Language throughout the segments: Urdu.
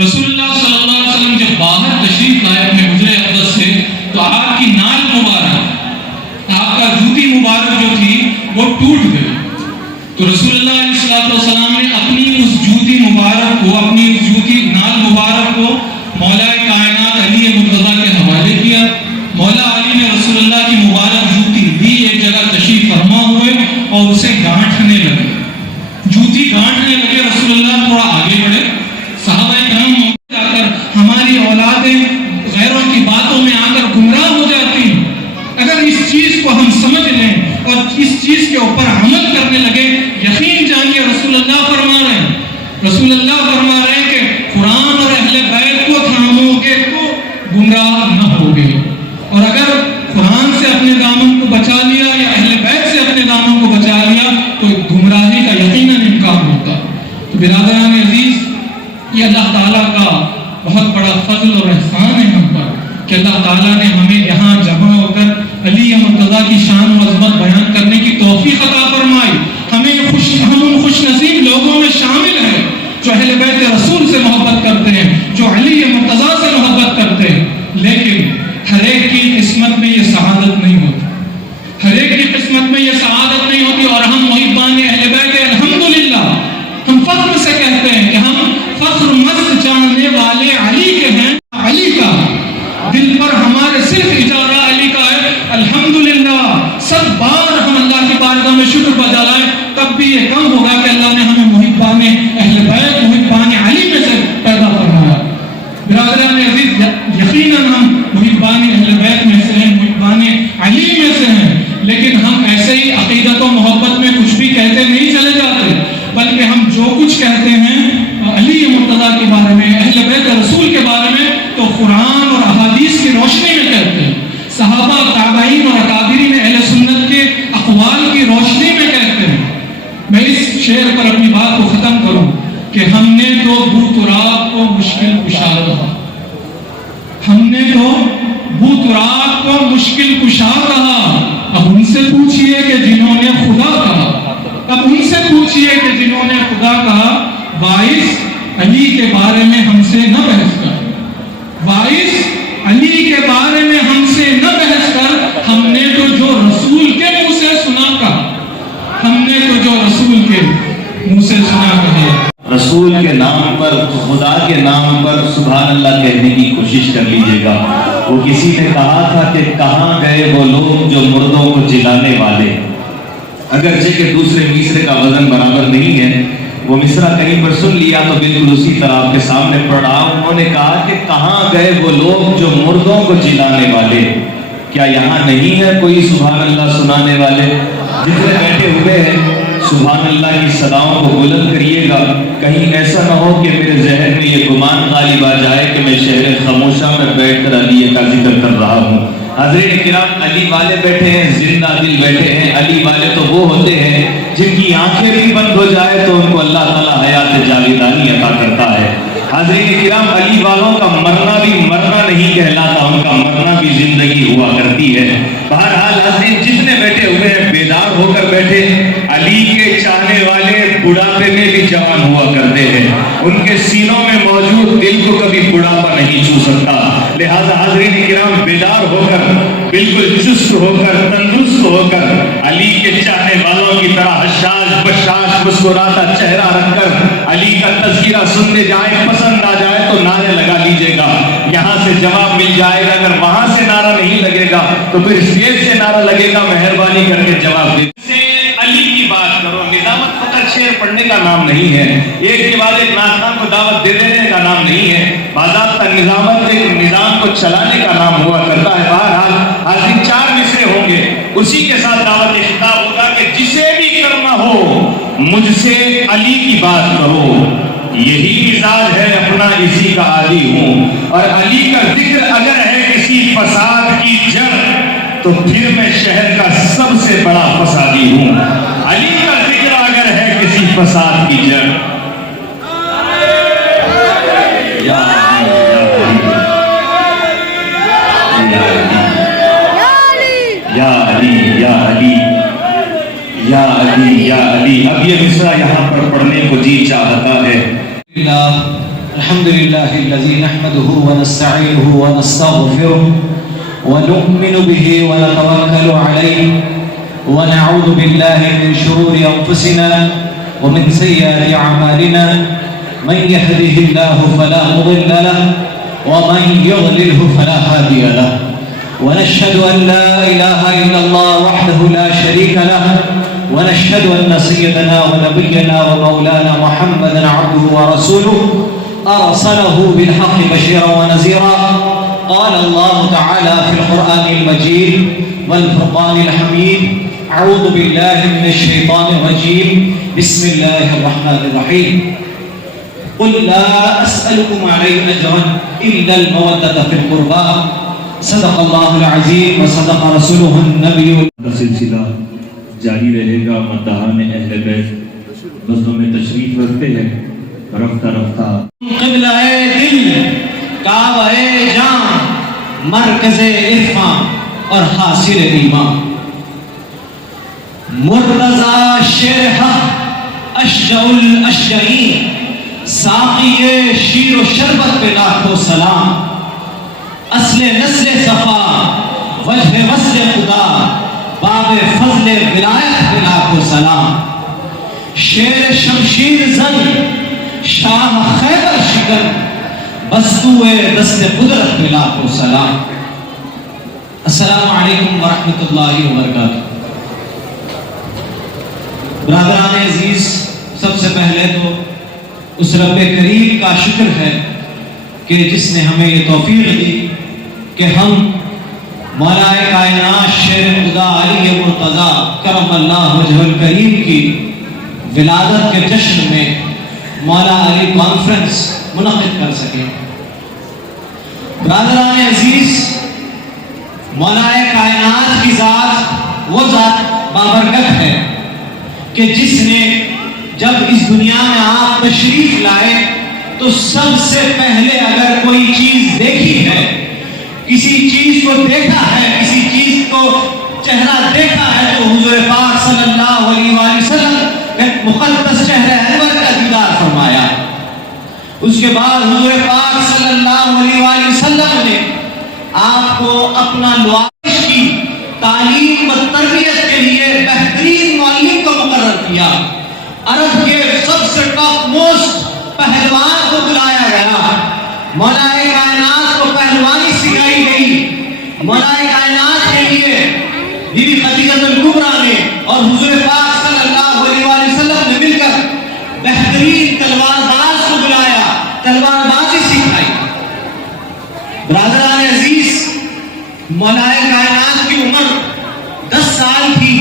رسول اللہ صلی اللہ علیہ وسلم جب باہر تشریف لائے اپنے حجرہ اقدس سے تو آپ کی نال مبارک، آپ کا جوتی مبارک جو تھی وہ ٹوٹ گئی. تو رسول اللہ علیہ السلام نے اپنی اس جوتی مبارک کو، اپنی اس جوتی نال مبارک کو مولا کائنات علی مرتضیٰ کے حوالے کیا. مولا علی نے رسول اللہ کی مبارک جوتی لی، ایک جگہ تشریف فرما ہوئے اور اسے گانٹھنے لگے. جوتی گانٹھنے لگے، رسول اللہ تھوڑا آگے بڑھے. صحابہ کرام جا کر ہماری اولادیں غیروں کی باتوں میں آ کر گمراہ ہو جاتی ہیں. اگر اس چیز کو ہم سمجھ لیں اور اس چیز کے اوپر عمل کرنے لگے، یقین جانیے رسول اللہ فرما رہے ہیں، رسول اللہ فرما رہے ہیں کہ قرآن اور اہل بیت کو تھامو گے تو گمراہ نہ ہوگے. اور اگر قرآن سے اپنے دامن کو بچا لیا یا اہل بیت سے اپنے دامن کو بچا لیا تو گمراہی کا یقیناً امکان ہوتا. تو برادران عزیز، یہ اللہ تعالیٰ کا بہت بڑا فضل اور احسان ہے ہم پر کہ اللہ تعالیٰ نے ہمیں یہاں جمع ہو کر علی مرتضیٰ کی شان و عظمت بیان کرنے کی توفیق عطا فرمائی. ہم ان خوش نصیب لوگوں میں شامل ہیں جو اہل بیت رسول سے محبت کرتے ہیں، جو علی مرتضیٰ سے محبت کرتے ہیں. لیکن ہر ایک کی قسمت میں یہ سعادت نہیں ہوتی، ہر ایک کی قسمت میں یہ سعادت نہیں ہوتی. اور ہم محبان اہل بیت الحمدللہ ہم فخر سے کہتے ہیں کہ ہم فخر مست جاننے والے علی کے ہیں. علی کا دل پر ہمارے صرف اجارہ علی کا ہے. الحمدللہ سب بار ہم اللہ کی بارگاہ میں شکر بجا لائیں تب بھی یہ کم ہوگا کہ اللہ نے ہمیں محبان اہل بیت، محبان علی میں سے پیدا فرمایا. برادران عزیز، یقیناً ہم محبان اہل بیت میں سے ہیں، محبان علی میں سے ہیں. لیکن ہم ایسے ہی عقیدت و محبت میں کچھ بھی کہتے نہیں چلے جاتے، بلکہ ہم جو کچھ کہتے ہیں علی مرتضیٰ کے بارے میں، اہل بیت رسول کے بارے میں، تو قرآن اور احادیث کی روشنی میں کہتے ہیں. صحابہ، تابعین اور اکابرین اہل سنت کے اقوال کی روشنی میں کہتے ہیں. میں اس شعر پر اپنی بات کو ختم کروں کہ ہم نے تو بو تراب کو مشکل کشا کہا، ہم نے تو بو تراب کو مشکل کشا کہا. اب ان سے پوچھئے کہ جنہوں نے خدا کہا، اب ان سے پوچھئے کہ جنہوں نے خدا کہا. باعث علی کے بارے میں ہم سے نہ بحث کر، باعث علی کے بارے میں ہم سے نہ بحث کر. ہم نے تو جو رسول کے منہ سے سنا کہا، ہم نے تو جو رسول کے منہ سے سنا کہا. رسول کے نام پر، خدا کے نام پر سبحان اللہ کہنے کی کوشش کر لیجئے گا. وہ کسی نے کہا تھا کہ کہاں گئے وہ لوگ جو مردوں کو جلانے والے. اگرچہ کہ دوسرے مصرے کا وزن برابر نہیں ہے، وہ مصرع کہیں پر سن لیا تو بالکل اسی طرح آپ کے سامنے پڑھا. انہوں نے کہا کہ کہاں گئے وہ لوگ جو مردوں کو جلانے والے. کیا یہاں نہیں ہے کوئی سبحان اللہ سنانے والے؟ جتنے بیٹھے ہوئے ہیں سبحان اللہ کی صداؤں کو بلند کریے گا. کہیں ایسا نہ ہو کہ میرے ذہن میں یہ گمان غالب آ جائے کہ میں شہر خاموشہ میں بیٹھ کر علی کا ذکر کر رہا ہوں. حضرین کرام، علی والے بیٹھے ہیں، زندہ دل بیٹھے ہیں. علی والے تو وہ ہوتے ہیں جن کی آنکھیں بھی بند ہو جائے تو ان کو اللہ تعالیٰ حیات جاویدانی عطا کرتا ہے. حضرین کرام، علی والوں کا مرنا بھی مرنا نہیں کہلاتا، ان کا مرنا بھی زندگی ہوا کرتی ہے. بہرحال حضرین جتنے بیٹھے ہوئے ہیں بیدار ہو کر بیٹھے. علی کے چاہنے والے بڑھاپے میں بھی جوان ہوا کرتے ہیں، ان کے سینوں میں موجود دل کو کبھی بڑھاپا نہیں چھو سکتا. لہذا حضرین کرام بیدار ہو کر، بالکل چست ہو کر، تندرست ہو کر، علی کے چاہنے والوں کی طرح حشاش بشاش مسکراتا چہرہ رکھ کر علی کا تذکرہ سنتے جائیں. پسند آ جائے تو نعرے لگا لیجئے گا، یہاں سے جواب مل جائے گا. اگر وہاں سے نعرہ نہیں لگے گا تو پھر اسٹیج سے نعرہ لگے گا. مہربانی کر کے جواب دے. علی کی بات کرو. نظامت فقط شعر پڑھنے کا نام نہیں ہے، ایک کے بعد ایک ناظران کو دعوت دے دینے کا نام نہیں ہے. باضابطہ نظامت ایک نظام کو چلانے کا نام ہوا کرتا ہے. بہرحال حاضرین 4 مصرے ہوں گے، اسی کے ساتھ دعوت خطاب ہوگا کہ جسے بھی کرنا ہو مجھ سے علی کی بات کرو. یہی مزاج ہے اپنا، اسی کا عادی ہوں. اور علی کا ذکر اگر ہے کسی فساد کی جڑ تو پھر میں شہر کا سب سے بڑا فسادی ہوں. علی کا ذکر اگر ہے کسی فساد کی جڑ. یا علی یا علی یا علی یا علی. اب یہ مصرع یہاں پر پڑھنے کو جی چاہتا ہے. الحمد لله الذي نحمده ونستعينه ونستغفره ونؤمن به ونتوكل عليه ونعوذ بالله من شرور أنفسنا ومن سيئات أعمالنا من يهده الله فلا مضل له ومن يضلله فلا هادي له ونشهد أن لا إله إلا الله وحده لا شريك له ونشهد أن سيدنا ونبينا ومولانا محمدا عبده ورسوله أرسله بالحق بشيرا ونذيرا قال الله تعالى في القرآن المجيد والفرقان الحميد أعوذ بالله من الشيطان الرجيم بسم الله الرحمن الرحيم قل لا أسألكم عليه أجرا إلا المودة في القربى صدق الله العظيم وصدق رسوله النبي. سلسلہ جاری رہے گا. مداحان اہل بیت مسجدوں میں تشریف رکھتے ہیں. رفتہ رفتہ قبلہ دل، کعبہ جان، مرکز عرفاں اور حاصل ایمان، مرتضی شیر حق اشجع الاشجعین، ساقی شیر و شربت پہ لاکھوں سلام، اصل نسل صفا وجہ وصل خدا، باب فضل ولایت پہ لاکھوں سلام، شیر شمشیر زن، شاہ خیبر شکن، بستوئے دست قدرت پہ لاکھوں سلام. السلام علیکم ورحمۃ اللہ وبرکاتہ. برادران عزیز، سب سے پہلے تو اس رب کریم کا شکر ہے کہ جس نے ہمیں یہ توفیق دی کہ ہم مولا کائنات شیر خدا علی مرتضیٰ کرم اللہ وجہ الکریم کی ولادت کے جشن میں مولا علی کانفرنس منعقد کر سکے. برادران عزیز، مولا کائنات کی ذات وہ ذات بابرکت ہے کہ جس نے جب اس دنیا میں آپ تشریف لائے تو سب سے پہلے اگر کوئی چیز دیکھی ہے، کسی چیز کو دیکھا ہے، کسی چیز کو چہرہ دیکھا ہے تو حضور پاک صلی اللہ علیہ وآلہ وسلم نے مقدس چہرہ انور کا دیدار فرمایا. اس کے بعد حضور پاک صلی اللہ علیہ وآلہ وسلم نے آپ کو اپنا لواحش کی تعلیم و تربیت کے لیے بہترین معلم کو مقرر کیا. عرب کے سب سے ٹاپ موسٹ پہلوان کو بلایا گیا. مولا کائنات کو پہلوانی سکھائی گئی. مولا کائنات کے لیے بی بی خدیجہ الکبریٰ نے اور حضور پاک صلی اللہ علیہ وآلہ وسلم نے مل کر بہترین تلوار باز کو بلایا، تلوار بازی سکھائی. برادران عزیز، مولا کائنات کی عمر 10 سال تھی.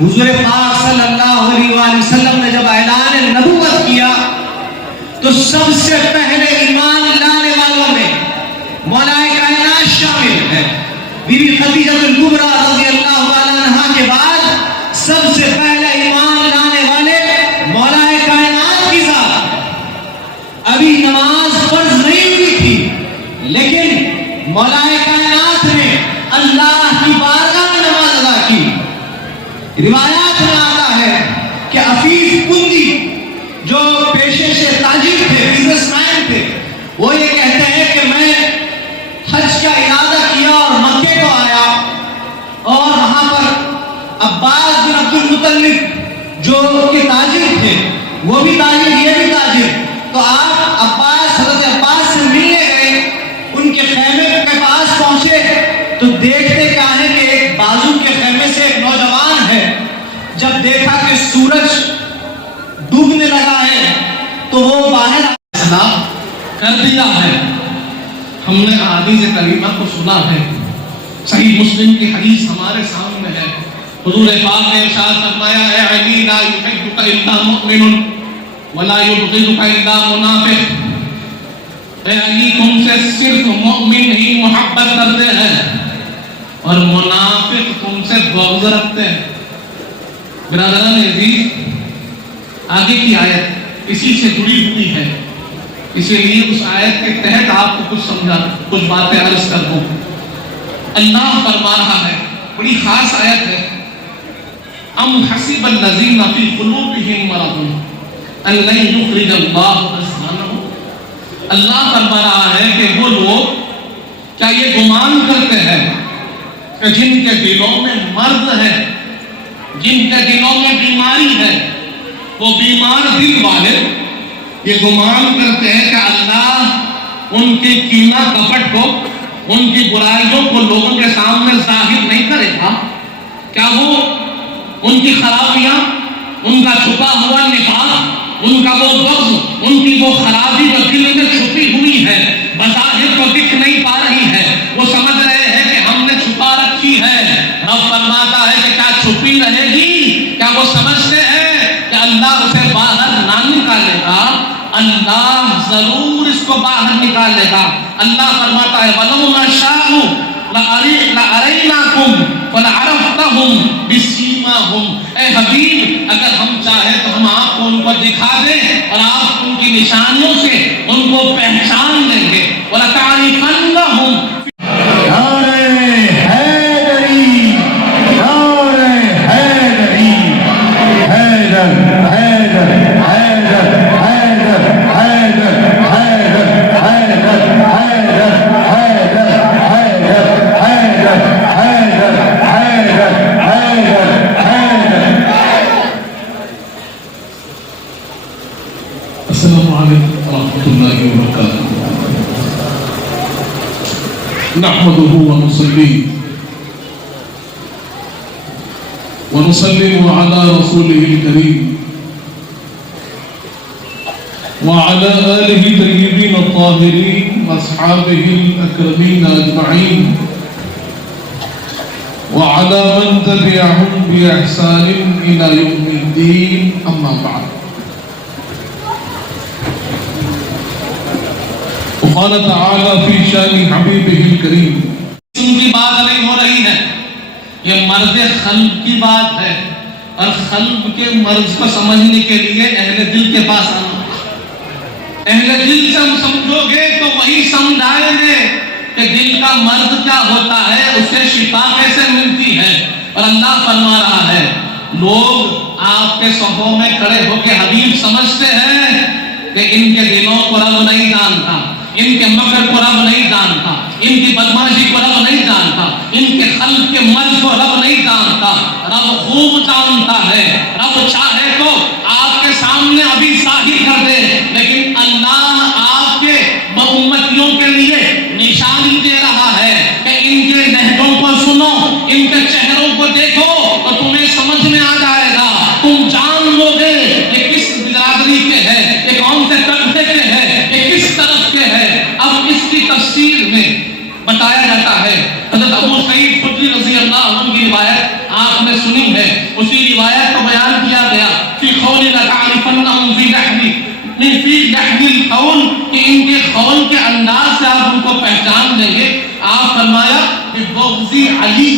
حضور پاک صلی اللہ علیہ وآلہ وسلم نے جب اعلان نبوت کیا تو سب سے پہلے ایمان لانے والوں میں مولا کائنات شامل ہے. بی بی خدیجہ الکبریٰ رضی اللہ تعالیٰ عنہا کے بعد سب سے پہلے ایمان لانے والے مولا کائنات کی ذات. ابھی نماز فرض نہیں ہوئی تھی لیکن مولا کائنات نے اللہ کی بارگاہ میں نماز ادا کی. روایات میں آتا ہے کہ عفیف کندی جو پیشے سے تاجر تھے، بزنس مین تھے، وہ یہ کہتے ہیں کہ میں حج کا ارادہ کیا اور مکے کو آیا اور وہاں پر عباس بن عبد المطلب جو کے تاجر تھے، وہ بھی تاجر یہ بھی تاجر، تو آپ عباس حضرت عباس سے ملنے گئے. ان کے خیمے کے پاس پہنچے تو دیکھتے کیا ہے کہ ایک بازو کے خیمے سے ایک نوجوان ہے. جب دیکھا کہ سورج ڈوبنے لگا ہے تو وہ باہر کر دیا ہے. ہم نے احادیث کریمہ کو سنا ہے، صحیح مسلم کی حدیث ہمارے سامنے ہے. حضور پاک نے ارشاد فرمایا ہے علی لا یحبک الا مؤمن ولا یبغضک الا منافق. اے علی تم سے صرف مومن ہی محبت کرتے ہیں اور منافق تم سے بغض رکھتے ہیں. برادران عزیز، آگے کی آیت اسی سے جڑی ہوئی ہے، اسی لیے اس آیت کے تحت آپ کو کچھ باتیں عرض کر دوں. اللہ فرما رہا ہے، بڑی خاص آیت ہے، ام حسب الذین فی قلوبہم مرض ان لن یخرج اللہ اضغانهم. اللہ فرما رہا ہے کہ وہ لوگ کیا یہ گمان کرتے ہیں کہ جن کے دلوں میں مرض ہے، جن کے دلوں میں بیماری ہے، وہ بیمار دل والے یہ گمان کرتے ہیں کہ اللہ ان کی کینہ کپٹ کو، ان کی برائیوں کو لوگوں کے سامنے ظاہر نہیں کرے گا؟ کیا وہ ان کی خرابیاں، ان کا چھپا ہوا نفاق، ان کا وہ بغض، ان کی وہ خرابی جو دل میں چھپی ہوئی ہے، بظاہر تو دکھ نہیں پا رہی ہے، وہ سمجھ رہے ہیں کہ ہم نے چھپا رکھی ہے؟ رب فرماتا ہے کہ کیا چھپی رہے گی؟ کیا وہ سمجھتے ہیں کہ اللہ اسے باہر نہ نکالے گا؟ اللہ ضرور اس کو باہر نکالے گا۔ اللہ فرماتا ہے وَلَوْ نَشَاءُ لَأَرَيْنَاكُمْ وَلَعَرَفْتَهُمْ بِسِيمَاهُمْ۔ اے حبیب، اگر ہم چاہیں تو ہم آپ کو ان کو دکھا دیں اور آپ ان کی نشانیوں سے ان کو پہچان لیں گے۔ وَلَتَعْرِفَنَّهُمْ السلام علیکم ورحمۃ اللہ وبرکاتہ۔ نحمده ونصلي ونسلم على رسوله الكريم وعلى آله الطيبين الطاهرين وأصحابه الأكرمين أجمعين وعلى من تبعهم بإحسان إلى يوم الدين، أما بعد۔ وقال تعالى في شان حبيبه الكريم، ان کی بات نہیں ہو رہی ہے، یہ مرض قلب کی بات ہے، اور قلب کے مرض کو سمجھنے کے لیے اہل دل کے پاس آنا۔ اہل دل سے ہم سمجھو گے تو وہی سمجھائیں گے کہ دل کا مرض کیا ہوتا ہے، اسے شفا کیسے ملتی ہے۔ اور اللہ فرما رہا ہے لوگ آپ کے صفوں میں کھڑے ہو کے حبیب سمجھتے ہیں کہ ان کے دلوں کو رب نہیں جانتا، ان کے مکر کو رب نہیں جانتا، ان کی بدماشی کو رب نہیں جانتا، ان کے قلب کے مرض کو رب نہیں جانتا۔ رب خوب جانتا ہے، رب چاہے تو آپ کے سامنے ابھی ظاہر کر دے، لیکن اللہ آپ کے امتیوں کے لیے نشانی دے رہا ہے کہ ان کے لہجوں کو سنو، ان کے چہروں کو دیکھو تو تمہیں سمجھ میں آ جائے گا، تم جان لو گے یہ کس برادری کے ہیں، یہ کون سے طبقے کے ہیں، یہ کس طرف کے ہیں۔ اب اس کی تفسیر میں بتایا جاتا ہے، حضرت ابو سعید خدری رضی اللہ عنہ کی روایت آپ نے سنی ہے، اسی روایت کو بیان کیا گیا فی قول لتعرفنہم فی لحن القول، کہ ان کے قول کے انداز سے آپ ان کو پہچان لیں گے۔ آپ فرمایا کہ بغض علی،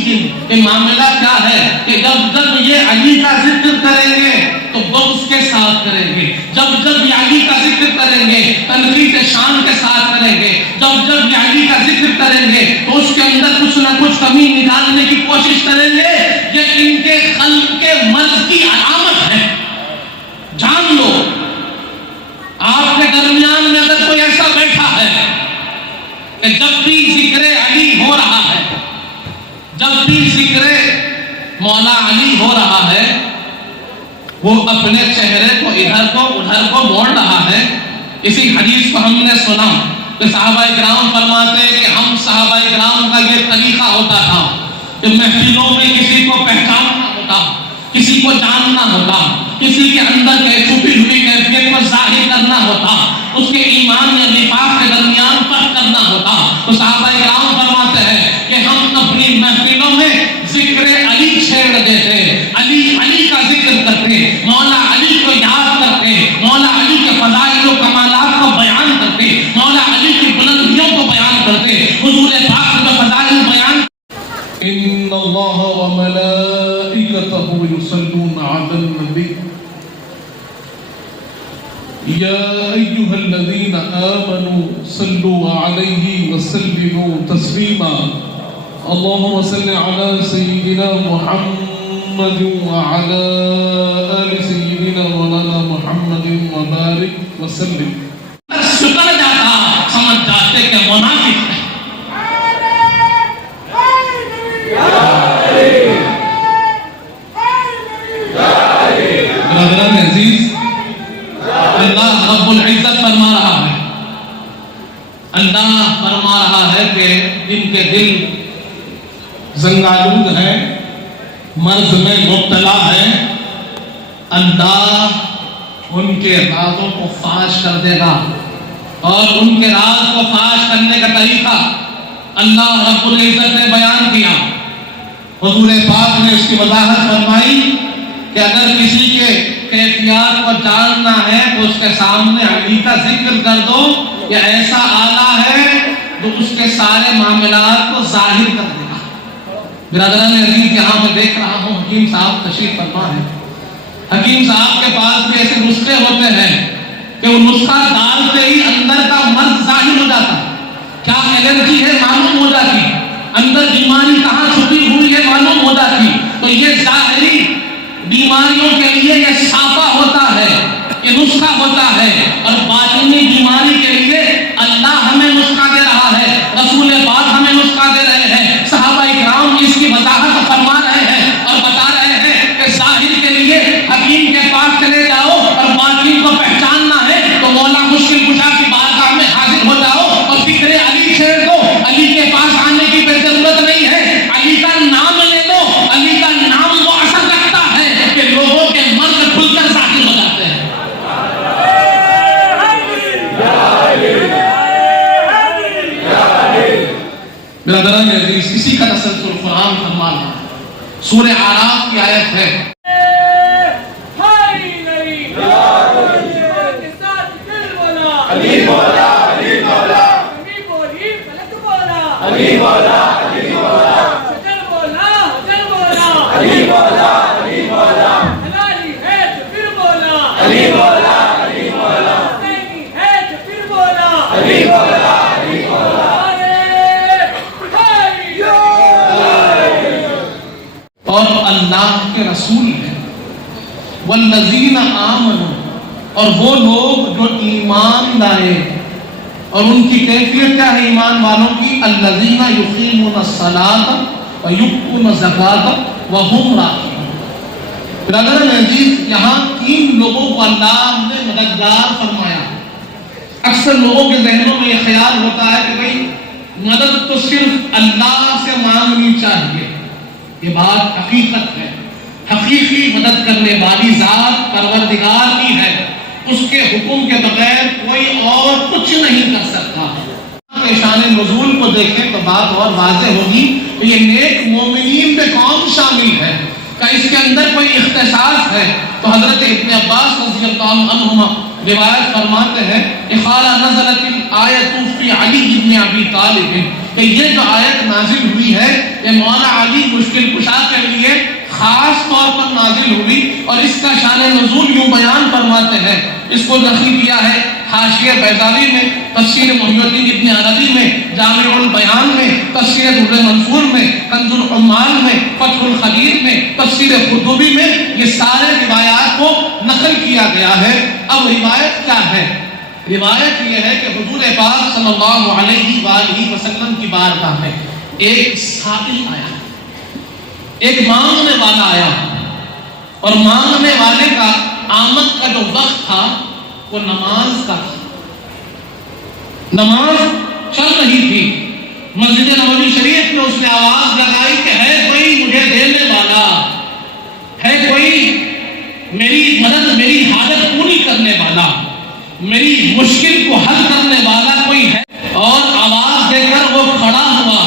کہ معاملہ کیا ہے کہ جب یہ علی کا ذکر کریں گے تو بغض کے ساتھ کریں گے، جب یہ علی کا ذکر کریں گے تنقید شان کے ساتھ کریں گے، جب یہ علی کا ذکر کریں گے تو اس کے اندر کچھ نہ کچھ کمی نکالنے کی کوشش کریں گے۔ یہ ان کے قلب کے مرض کی علامت ہے، جان لو۔ آپ کے درمیان میں اگر کوئی ایسا بیٹھا ہے کہ جب بھی ذکر علی ہو رہا ہے، جب بھی ذکر مولا علی ہو رہا ہے، وہ اپنے چہرے کو ادھر کو موڑ رہا ہے۔ اسی حدیث کو ہم نے سنا کہ صحابہ کرام فرماتے ہیں کہ ہم صحابہ کرام کا یہ طریقہ ہوتا تھا کہ محفلوں میں کسی کو پہچاننا ہوتا، کسی کو جاننا ہوتا، کسی کے اندر کے چھپی ہوئی کیفیت کو ظاہر کرنا ہوتا، اس کے ایمان یا نفاق کے درمیان فرق کرنا ہوتا، تو صحابہ کرام فرماتے ہیں کہ ہم اپنی محفلوں میں ذکر علی چھیڑ دیتے، علی کا ذکر کرتے، مولا علی کو یاد کرتے، مولا علی کے فضائل و کمالات کو بیان کرتے، مولا علی کی بلندیوں کو بیان کرتے، حضور پاک کے فضائل بیان۔ ان اللہ وملائکتہ یصلون علی النبی یا ایھا الذین آمنوا صلوا علیہ وسلموا تسلیما اللهم صل على سيدنا محمد وعلى آل سيدنا مولانا محمد وبارك وسلم۔ شکر جاتا اللہ فرما رہا ہے کہ ان کے دل زنگالود ہیں، مرض میں مبتلا ہے، اللہ ان کے رازوں کو فاش کر دے گا۔ اور ان کے راز کو فاش کرنے کا طریقہ اللہ رب العزت نے بیان کیا۔ حضور پاک نے اس کی وضاحت فرمائی کہ اگر کسی کے کیفیات کو جاننا ہے تو اس کے سامنے علی کا ذکر کر دو، یہ ایسا آلہ ہے جو اس کے سارے معاملات کو ظاہر کر دے گا۔ برادران عزیز، یہاں میں دیکھ رہا ہوں حکیم صاحب تشریف فرما ہے۔ حکیم صاحب کے پاس بھی ایسے نسخے ہوتے ہیں کہ وہ نسخہ ڈالتے ہی اندر کا مرض ظاہر ہو جاتا ہے، کیا الرجی ہے معلوم ہو جاتی، اندر بیماری کہاں چھپی ہوئی ہے معلوم ہو جاتی۔ تو یہ ظاہری بیماریوں کے لیے یہ صافہ ہوتا ہے، یہ نسخہ ہوتا ہے، اور باطنی بیماری کے لیے اللہ ہمیں نسخہ دے رہا ہے، رسول پاک ہمیں نسخہ دے رہے ہیں، صحابہ اکرام اس کی وضاحت فرما رہے ہیں اور بتا رہے ہیں کہ ظاہر کے لیے حکیم کے پاس چلے جاؤ اور باطن کو پہچاننا ہے تو مولا مشکل کشا کی بارگاہ میں حاضر ہو جاؤ اور فکر علی چھیڑ دو۔ علی کے پاس آنے کی کوئی ضرورت نہیں ہے، علی کا نام لے دو۔ علی کا نام وہ اثر رکھتا ہے کہ لوگوں کے مرض کھل کر ظاہر ہو جاتے ہیں۔ برادران عزیز، اسی کا تسلسل قرآن فرما رہا ہے۔ سورہ اعراف کی آیت ہے، علی مولا علی مولا علی بولی فلک مولا علی مولا علی مولا حجر مولا حجر مولا علی مولا علی مولا حلالی ہے تو پھر مولا علی مولا علی مولا حسینی ہے تو پھر مولا علی مولا علی مولا۔ اور اللہ کے رسول ہیں، والذین آمنوا، اور وہ لوگ جو ایمان لائے، اور ان کی کیفیت کیا ہے ایمان والوں کی؟ الذین یقیمون الصلاۃ ویؤتون الزکاۃ وہم راکعون۔ برادران عزیز، یہاں تین لوگوں کو اللہ نے مددگار فرمایا۔ اکثر لوگوں کے ذہنوں میں یہ خیال ہوتا ہے کہ بھئی مدد تو صرف اللہ سے مانگنی چاہیے، یہ بات حقیقت ہے۔ حقیقی مدد کرنے والی ذات پروردگار کی ہے، اس کے حکم کے بغیر کوئی اور کچھ نہیں کر سکتا۔ کہ شان نزول کو دیکھیں تو بات اور واضح ہوگی کہ یہ نیک مومنین میں کون شامل ہے، کہ اس کے اندر کوئی اختصاص ہے۔ تو حضرت ابن عباس رضی اللہ عنہما روایت فرماتے ہیں کہ قال نزلت الآیۃ فی علی بن ابی طالب، کہ یہ جو آیت نازل ہوئی ہے یہ مولا علی مشکل کشا کے لیے خاص طور پر نازل ہوئی، اور اس کا شان نزول یوں بیان فرماتے ہیں۔ اس کو نقل کیا ہے حاشیہ بیضاوی میں، تفسیر محی الدین ابن عربی میں، جامع البیان میں، تفسیر در منصور میں، کنز العمال میں، فتح الخبیر میں، تفسیر قرطبی میں، یہ سارے روایات کو نقل کیا گیا ہے۔ اب روایت کیا ہے؟ روایت یہ ہے کہ حضور پاک صلی اللہ علیہ وآلہ وسلم کی بارگاہ میں ایک سائل آیا، ایک مانگنے والا آیا، اور مانگنے والے کا آمد کا جو وقت تھا وہ نماز کا تھا۔ نماز چل رہی تھی، مسجد نبوی شریف میں اس نے آواز لگائی کہ ہے کوئی مجھے دینے والا، ہے کوئی میری مدد، میری حاجت پوری کرنے والا، میری مشکل کو حل کرنے والا کوئی ہے؟ اور آواز دے کر وہ کھڑا ہوا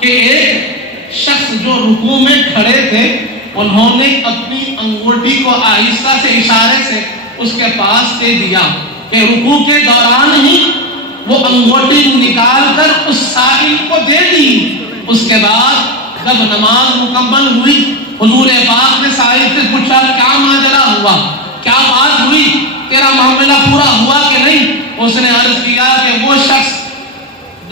کہ ایک شخص جو رکوع میں کھڑے تھے انہوں نے اپنی انگوٹھی کو آہستہ سے اشارے سے اس کے پاس دے دیا کہ رکوع کے دوران ہی وہ انگوٹھی نکال کر اس سائل کو دے دی۔ اس کے بعد جب نماز مکمل ہوئی حضور پاک نے سائل سے پوچھا کیا ماجرا ہوا، کیا بات ہوئی، تیرا معاملہ پورا ہوا کہ نہیں؟ اس نے عرض کیا کہ وہ شخص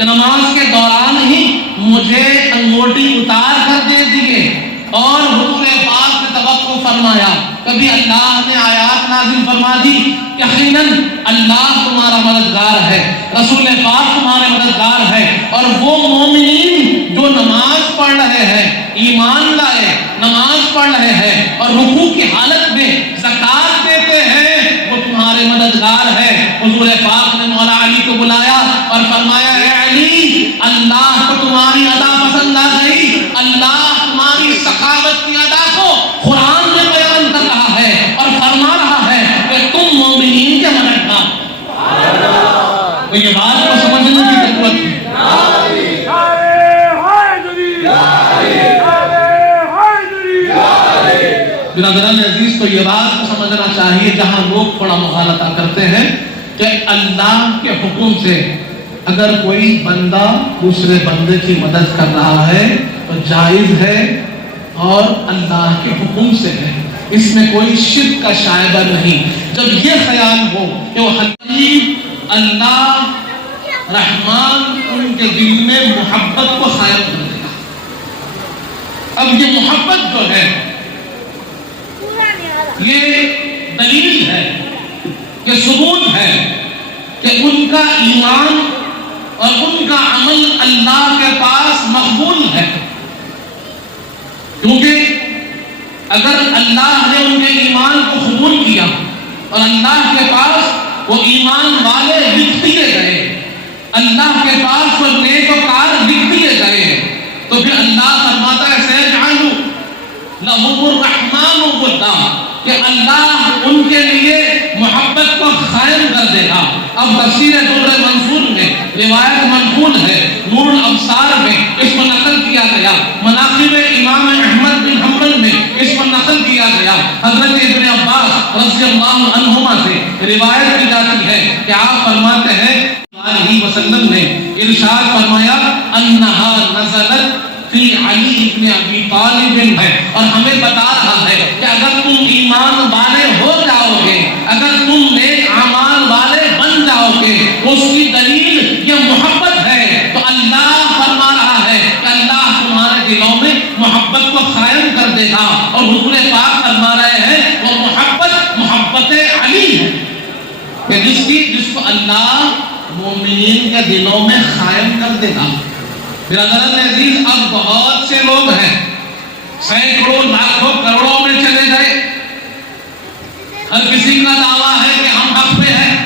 نماز کے دوران ہی مجھے انگوٹھی اتار کر دے دیے، اور حضور پاک نے توقع فرمایا، کبھی اللہ نے آیات نازل فرما دی یقیناً اللہ تمہارا مددگار ہے، رسول پاک تمہارے مددگار ہے۔ اور وہ مومنین جو نماز پڑھ رہے ہیں، ایمان لائے، نماز پڑھ رہے ہیں اور رکوع کی حالت میں زکوٰۃ دیتے ہیں، وہ تمہارے مددگار ہے۔ حضور پاک نے مولا علی کو بلایا اور فرمایا اے علی اللہ کو تمہاری ادا پسند آ گئی، اللہ تمہاری سخاوت کی ادا کو قرآن میں بیان کر رہا ہے اور فرما رہا ہے کہ تم مومنین کے مددگار۔ تو یہ بات کو سمجھنے کی ضرورت ہے۔ برادران عزیز، تو یہ بات کو سمجھنا چاہیے جہاں لوگ تھوڑا مغالطہ کرتے ہیں کہ اللہ کے حکم سے اگر کوئی بندہ دوسرے بندے کی مدد کر رہا ہے تو جائز ہے اور اللہ کے حکم سے ہے، اس میں کوئی شرک کا شائبہ نہیں۔ جب یہ خیال ہو کہ وہ حقیق اللہ رحمان ان کے دل میں محبت کو قائم کر دے گا۔ اب یہ محبت جو ہے یہ دلیل ہے کہ ثبوت ہے کہ ان کا ایمان اور ان کا عمل اللہ کے پاس مقبول ہے، کیونکہ اگر اللہ نے ان کے ایمان کو قبول کیا اور اللہ کے پاس وہ ایمان والے لکھ دیے گئے، اللہ کے پاس وہ نیک وکار لکھ دیے گئے، تو پھر اللہ فرماتا ہے سیجعل لهم الرحمن ودا کہ اللہ ان کے لیے محبت کو قائم کر دے گا۔ اب تفسیر در منصور میں روایت منقول ہے، نور الابصار میں اس کو نقل کیا گیا، مناقب امام احمد بن حنبل میں اس کو نقل کیا گیا، حضرت ابن عباس رضی اللہ عنہما سے روایت کی جاتی ہے کہ آپ فرماتے ہیں علیہ وسلم نے ارشاد فرمایا انہا نزلت فی علی ابن ابی طالب ہے، اور ہمیں بتا رہا ہے کہ اگر تم ایمان والے ہو جاؤ گے، اگر تم نیک اعمال والے بن جاؤ گے، اس کی دلیل یہ محبت ہے۔ تو اللہ فرما رہا ہے کہ اللہ تمہارے دلوں میں محبت کو قائم کر دے گا، اور حضور پاک فرما رہے ہیں وہ محبت علی ہے کہ جس کو اللہ مومنین کے دلوں میں قائم کر دے گا۔ برادران عزیز، اب بہت سے لوگ ہیں سینکڑوں لاکھوں کروڑوں میں چلے گئے، ہر کسی کا دعویٰ ہے کہ ہم حق پہ ہیں،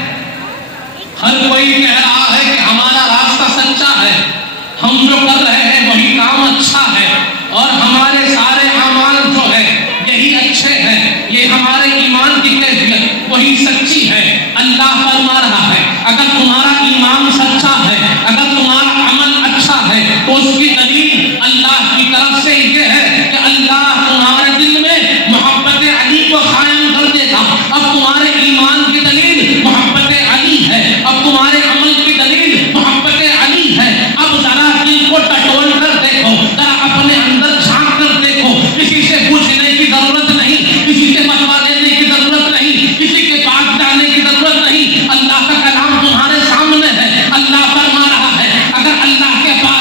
ہر کوئی کہہ رہا ہے کہ ہمارا راستہ سچا ہے، ہم جو کر رہے ہیں وہی کام اچھا ہے، اور ہمارے سارے اعمال جو ہے یہی اچھے ہیں، یہ ہمارے ایمان کی کیفیت وہی سچی ہے۔ اللہ فرما رہا ہے اگر تمہارا ایمان سچا ہے، اگر تمہارا عمل اچھا ہے، تو اس کی دلیل اللہ کی طرف سے یہ ہے کہ اللہ تمہارے دل میں محبت علی کو قائم کر دے گا۔ اب تمہارے ایمان کی دلیل محبت علی ہے، اب تمہارے عمل کی دلیل محبت علی ہے۔ اب ذرا دل کو ٹٹول کر دیکھو، ذرا اپنے اندر جھانک کر دیکھو، کسی سے پوچھنے کی ضرورت نہیں، کسی سے فتویٰ لینے کی ضرورت نہیں، کسی کے پاس جانے کی ضرورت نہیں، اللہ کا کلام تمہارے سامنے ہے۔ اللہ فرما رہا ہے اگر اللہ کے پاس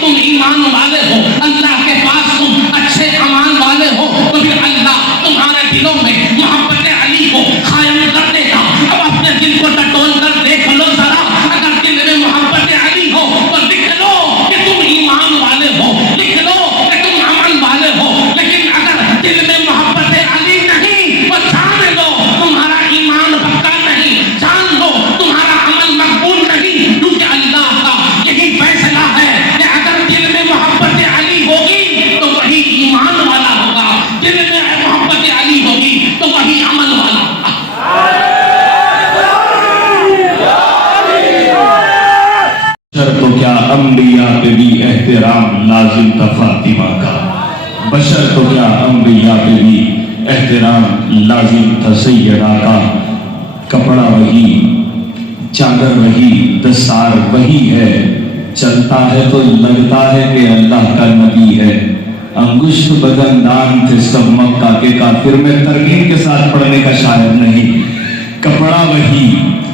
تم ایمان والے ہو، اللہ کے پاس تم اچھے اعمال والے ہو، تو پھر اللہ تمہارے دلوں میں محبت علی کو قائم کر دے گا۔ اب اپنے دل کو ٹٹول کر دیکھ لو ذرا، اگر دل میں محبت علی ہو تو لکھ لو کہ تم ایمان والے ہو، لکھ لو کہ تم عمل والے ہو، لیکن اگر دل میں محبت علی نہیں تو جان لو تمہارا ایمان پکا نہیں، جان لو تمہارا عمل مقبول نہیں، کیونکہ اللہ کا یہی فیصلہ ہے کہ اگر دل میں محبت علی ہوگی تو وہی ایمان والا ہوگا، دل میں محبت علی ہوگی تو وہی عمل والا ہوگا۔ بشر تو کیا انبیاء پہ بھی احترام لازم تھا فاطمہ کا، بشر تو کیا انبیاء پہ بھی احترام لازم تھا سیدہ کا۔ کپڑا وہی، چادر وہی، دستار وہی ہے، چلتا ہے تو لگتا ہے کہ اللہ کا نبی ہے۔ انگشت بدن دان تھے سب مکہ کے کافر، میں ترغیب کے ساتھ پڑھنے کا شاعر نہیں۔ کپڑا وہی،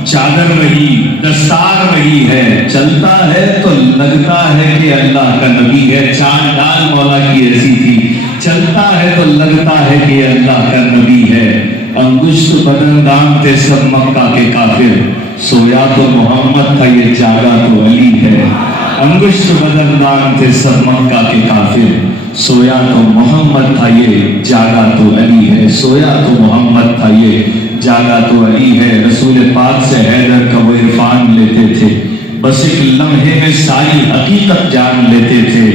چادر وہی، دستار وہی ہے، چلتا ہے تو لگتا ہے کہ اللہ کا نبی ہے۔ چاند ڈال مولا کی ایسی تھی، چلتا ہے تو لگتا ہے کہ اللہ کا نبی ہے۔ انگشت بدن دان تھے سب مکہ کے کافر، سویا تو محمد تھا یہ جاگا تو علی ہے۔ انگشت بدن دان تھے سب مکہ کے کافر، سویا تو محمد تھا یہ جاگا تو علی ہے۔ سویا تو محمد تھا یہ جاگا تو علی ہے۔ رسول پاک سے حیدر کا وہ عرفان لیتے تھے، بس ایک لمحے میں ساری حقیقت جان لیتے تھے۔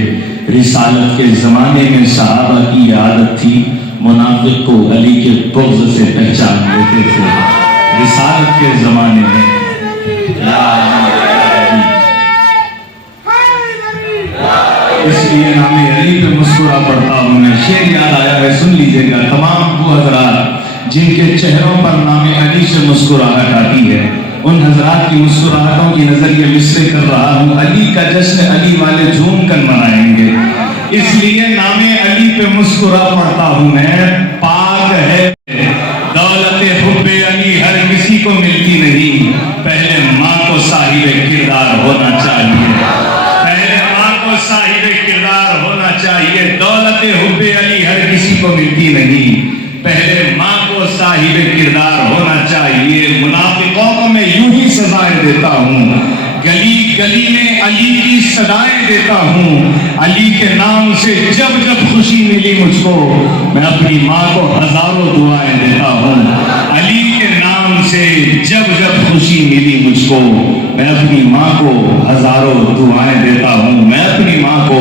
رسالت کے زمانے میں صحابہ کی عادت تھی منافق کو علی کے بغض سے پہچان لیتے تھے۔ رسالت کے زمانے میں اس لیے نام علی پہ مسکرا پڑتا ہوں میں۔ شعر یاد آیا ہے، سن لیجیے گا تمام وہ حضرات جن کے چہروں پر نام علی سے مسکراہٹ آتی ہے، ان حضرات کی مسکراہٹوں کی نظر یہ مصرع کر رہا ہوں۔ علی کا جشن علی والے جھوم کر منائیں گے، اس لیے نام علی پہ مسکرا پڑتا ہوں میں۔ پاک ہے دولت حب علی ہر کسی کو ملتی نہیں، پہلے ماں کو صاحب کردار ہونا چاہیے، پہلے ماں کو صاحب کردار ہونا چاہیے۔ دولت حب علی ہر کسی کو ملتی نہیں، پہلے ماں کو صاحب کردار ہونا چاہیے۔ منافقوں کو میں یوں ہی سزائیں دیتا ہوں، گلی گلی میں علی کی صدائیں دیتا ہوں۔ علی کے نام سے جب جب خوشی ملی مجھ کو، میں اپنی ماں کو ہزاروں دعائیں دیتا ہوں۔ علی کے نام سے جب جب خوشی ملی مجھ کو، میں اپنی ماں کو ہزاروں دعائیں دیتا ہوں، میں اپنی ماں کو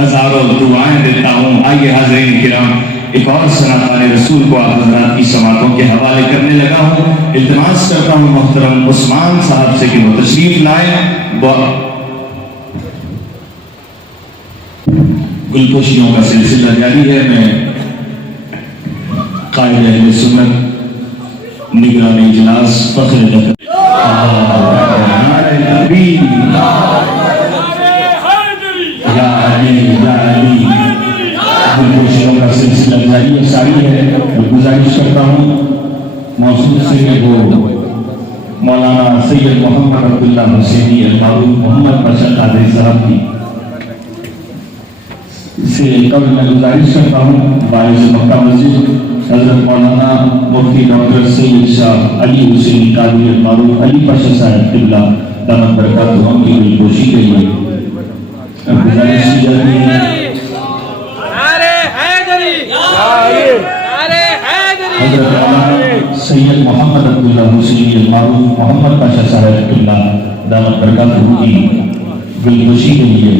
ہزاروں دعائیں دیتا ہوں۔ آئیے حاضرین کرام، ایک اور سناتان رسول کو آپ حضرات کی سماعتوں کے حوالے کرنے لگا ہوں۔ التماس کرتا ہوں محترم عثمان صاحب سے کہ وہ تشریف لائیں۔ گلپوشیوں کا سلسلہ جاری ہے۔ میں قائد اہل سنت نگران اجلاس فخر گلپوشیوں کا سلسلہ جاری ہے، ساری ہے۔ میں گزارش کرتا ہوں موصول سے وہ مولانا سید محمد عبداللہ حسینی المعروف محمد بشر قادری صاحب کی سے قبل میں گزارش کرتا ہوں وارث مکہ مسجد حضرت مولانا مفتی ڈاکٹر سید شاہ علی حسینی قادری المعروف علی پاشا صاحب قبلہ دامت برکاتہ کی گلپوشی کے لیے گزارش کی جاتی ہے۔ حضرت مولانا سید محمد عبداللہ حسینی المعروف محمد پاشا صاحب قبلہ دامت برکاتہ کی گلپوشی کے لیے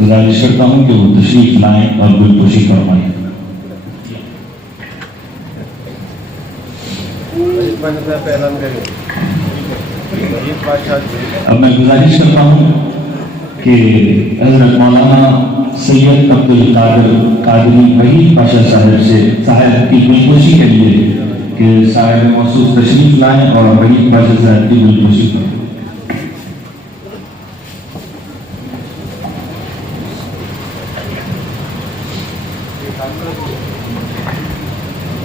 گزارش کرتا ہوں کہ وہ تشریف لائیں اور گلپوشی فرمائیں۔ اب میں گزارش کرتا ہوں کہ حضرت مولانا سید عبد القادر قادری وحید پاشا صاحب کی گلپوشی کے لیے کہ صاحب مخصوص تشریف لائیں اور وحید پاشا صاحب کی گلپوشی کریں۔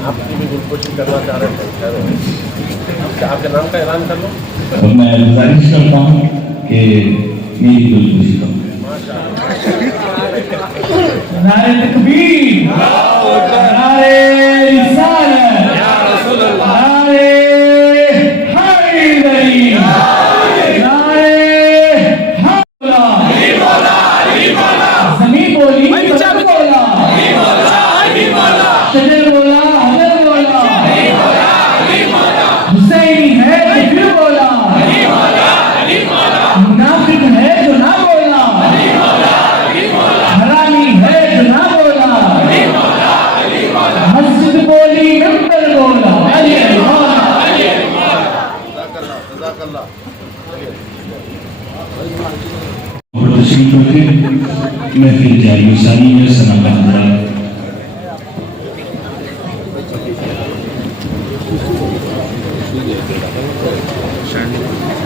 آپ کی بھی گلپوشی کرنا چاہ رہے تھے، آپ کے نام کا اعلان کر لو۔ میں گزارش کرتا ہوں کہ میری گلپوشی کروں۔ نعرہ تکبیر، نعرہ رسالت، نعرہ حیدری، نعرہ حملہ، زمین بولی فلک بولا، شجر بولا حجر بولا، حسینی ہے تو پھر بولا، منافق ہے جو نہ بولا، حرامی ہے جو نہ بولا، مسجد بولی ممبر بولا، علی علی مولا، جزاک اللہ۔ تشریف رکھے محفل جاری و ساری ہے۔ سلام حضرات، شاید